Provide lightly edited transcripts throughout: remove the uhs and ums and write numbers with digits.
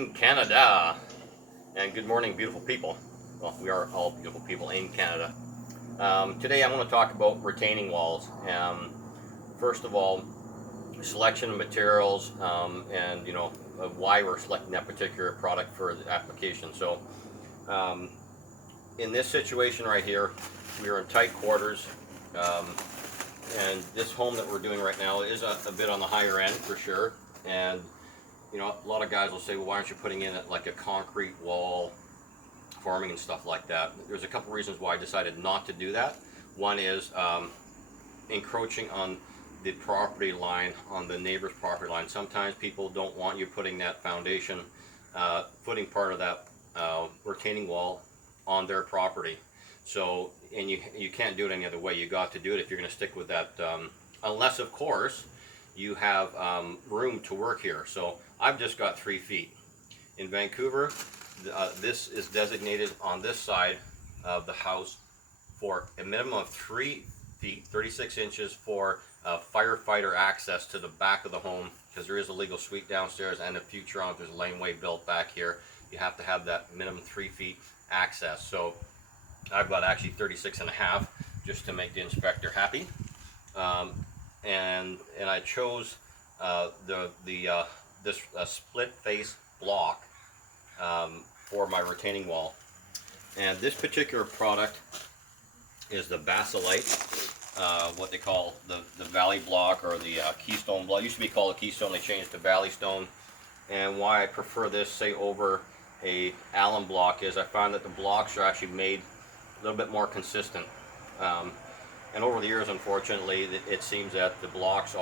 In Canada, and good morning, beautiful people. Well, we are all beautiful people in Canada. Today I want to talk about retaining walls. First of all, selection of materials, and why we're selecting that particular product for the application. So, um, in this situation right here, we are in tight quarters, um, and this home that we're doing right now is a bit on the higher end for sure. And a lot of guys will say, well, why aren't you putting in like a concrete wall farming and stuff like that? There's a couple reasons why I decided not to do that. One is encroaching on the property line, on the neighbor's property line. Sometimes people don't want you putting that foundation, putting part of that retaining wall on their property. So, and you can't do it any other way. You got to do it if you're going to stick with that, unless of course you have room to work here. So I've just got 3 feet. In Vancouver, this is designated on this side of the house for a minimum of 3 feet, 36 inches for firefighter access to the back of the home, because there is a legal suite downstairs, and in the future on, there's a laneway built back here. You have to have that minimum 3 feet access. So I've got actually 36 and a half just to make the inspector happy. And I chose this split face block for my retaining wall. And this particular product is the basalite, what they call the valley block, or the keystone block. It used to be called a keystone, they changed to valley stone. And why I prefer this, say, over a alum block is I found that the blocks are actually made a little bit more consistent. And over the years, unfortunately, it seems that the blocks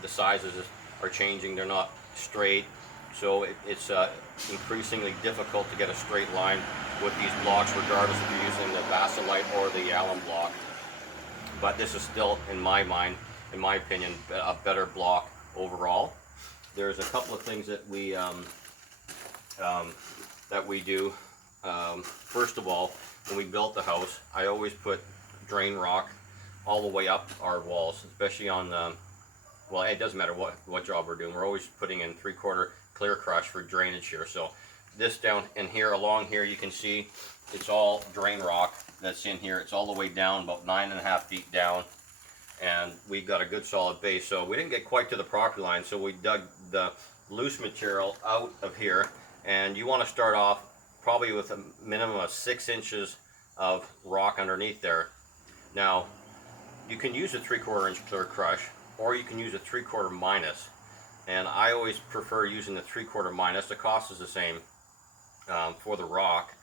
the sizes are changing. They're not straight. So it's increasingly difficult to get a straight line with these blocks, regardless if you're using the basalite or the alum block. But this is still, in my mind, in my opinion, a better block overall. There's a couple of things that we do. First of all, when we built the house, I always put drain rock all the way up our walls, especially on well, it doesn't matter what job we're doing. We're always putting in 3/4 clear crush for drainage here. So this down in here, along here, you can see it's all drain rock that's in here. It's all the way down, about 9.5 feet down, and we got a good solid base. So we didn't get quite to the property line, so we dug the loose material out of here. And you want to start off probably with a minimum of 6 inches of rock underneath there. Now, you can use a 3/4 inch clear crush, or you can use a 3/4 minus. And I always prefer using the 3/4 minus. The cost is the same for the rock,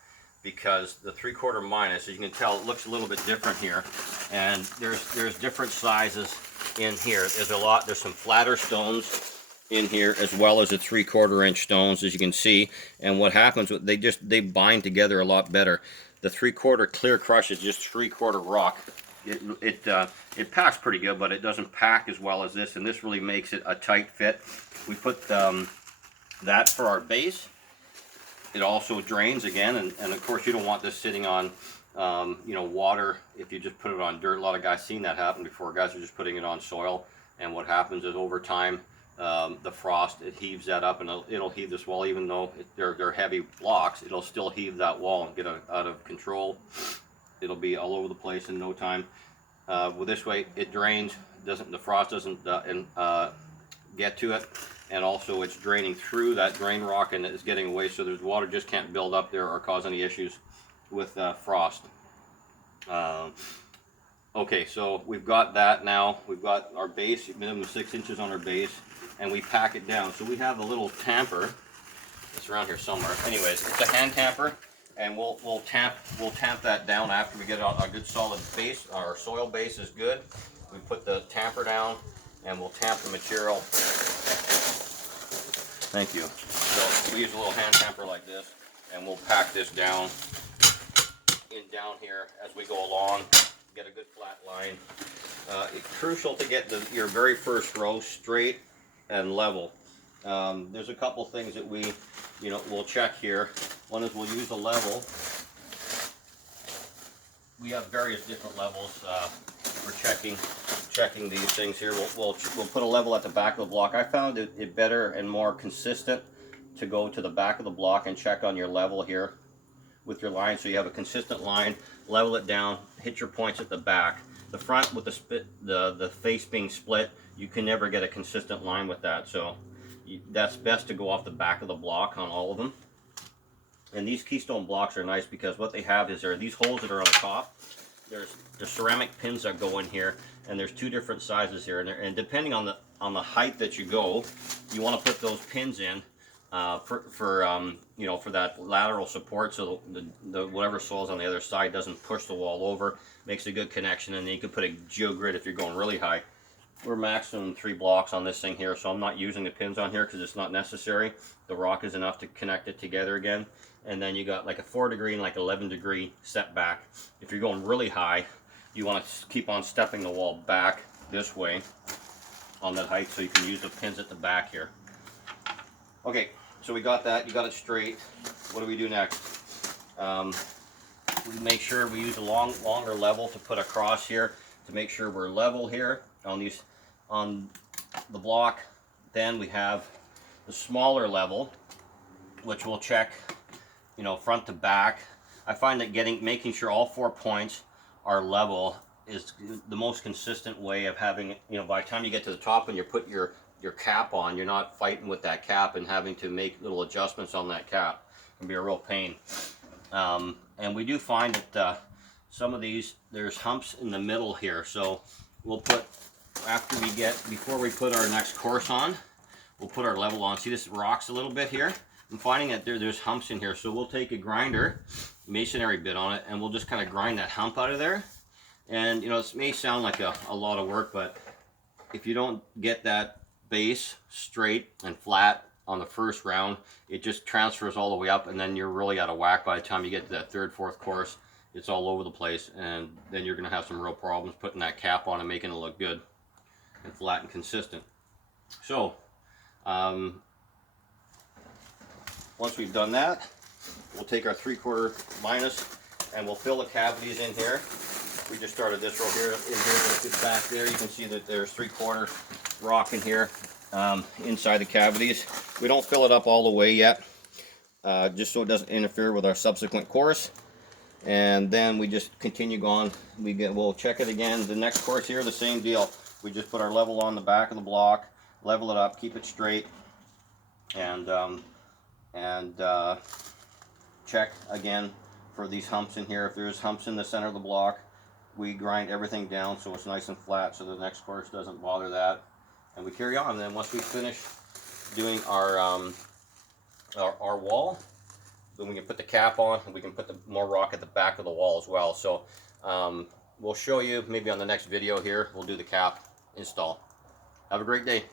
because the 3/4 minus, as you can tell, it looks a little bit different here. And there's different sizes in here. There's some flatter stones in here, as well as the 3/4 inch stones, as you can see. And what happens, they bind together a lot better. The 3/4 clear crush is just 3/4 rock. It packs pretty good, but it doesn't pack as well as this, and this really makes it a tight fit. We put that for our base. It also drains again, and of course you don't want this sitting on water if you just put it on dirt. A lot of guys seen that happen before. Guys are just putting it on soil, and what happens is over time the frost, it heaves that up, and it'll heave this wall. Even though they're heavy blocks, it'll still heave that wall and get out of control. It'll be all over the place in no time. Well, this way it drains, the frost doesn't get to it, and also it's draining through that drain rock, and it's getting away, so there's water just can't build up there or cause any issues with frost. Okay, so we've got that now. We've got our base, minimum 6 inches on our base, and we pack it down. So we have a little tamper. It's around here somewhere. Anyways, it's a hand tamper. And we'll tamp that down after we get a good solid base. Our soil base is good. We put the tamper down, and we'll tamp the material. Thank you. So we use a little hand tamper like this, and we'll pack this down here as we go along. Get a good flat line. It's crucial to get your very first row straight and level. There's a couple things that we'll check here. One is we'll use a level. We have various different levels for checking these things here. We'll put a level at the back of the block. I found it better and more consistent to go to the back of the block and check on your level here with your line, so you have a consistent line. Level it down, hit your points at the back. The front with the face being split, you can never get a consistent line with that, so that's best to go off the back of the block on all of them. And these Keystone blocks are nice because what they have is there are these holes that are on the top. There's the ceramic pins that go in here, and there's two different sizes here, and depending on the height that you go, you want to put those pins in you know, for that lateral support, so the whatever soil's on the other side doesn't push the wall over. Makes a good connection, and then you can put a geogrid if you're going really high. We're maximum 3 blocks on this thing here, so I'm not using the pins on here because it's not necessary. The rock is enough to connect it together again. And then you got like a 4-degree and like 11-degree setback. If you're going really high, you want to keep on stepping the wall back this way on that height, so you can use the pins at the back here. Okay, so we got that. You got it straight. What do we do next? We make sure we use a longer level to put across here to make sure we're level here on the block. Then we have the smaller level, which we'll check, you know, front to back. I find that making sure all 4 points are level is the most consistent way of having, you know, by the time you get to the top and you put your cap on, you're not fighting with that cap and having to make little adjustments on that cap. It can be a real pain. And we do find that some of these, there's humps in the middle here, so we'll put, before we put our next course on, we'll put our level on. See, this rocks a little bit here. I'm finding that there's humps in here, so we'll take a grinder, masonry bit on it, and we'll just kind of grind that hump out of there. And you know, this may sound like a lot of work, but if you don't get that base straight and flat on the first round, it just transfers all the way up, and then you're really out of whack by the time you get to that 3rd, 4th course. It's all over the place, and then you're going to have some real problems putting that cap on and making it look good and flat and consistent. So once we've done that, we'll take our 3/4 minus and we'll fill the cavities in here. We just started this row here. In here, if it's back there, you can see that there's 3/4 rock in here inside the cavities. We don't fill it up all the way yet, just so it doesn't interfere with our subsequent course. And then we just continue going. We'll check it again. The next course here, the same deal. We just put our level on the back of the block, level it up, keep it straight, and check again for these humps in here. If there's humps in the center of the block, we grind everything down so it's nice and flat, so the next course doesn't bother that. And we carry on. And then once we finish doing our wall, then we can put the cap on, and we can put more rock at the back of the wall as well. So we'll show you maybe on the next video here. We'll do the cap install. Have a great day.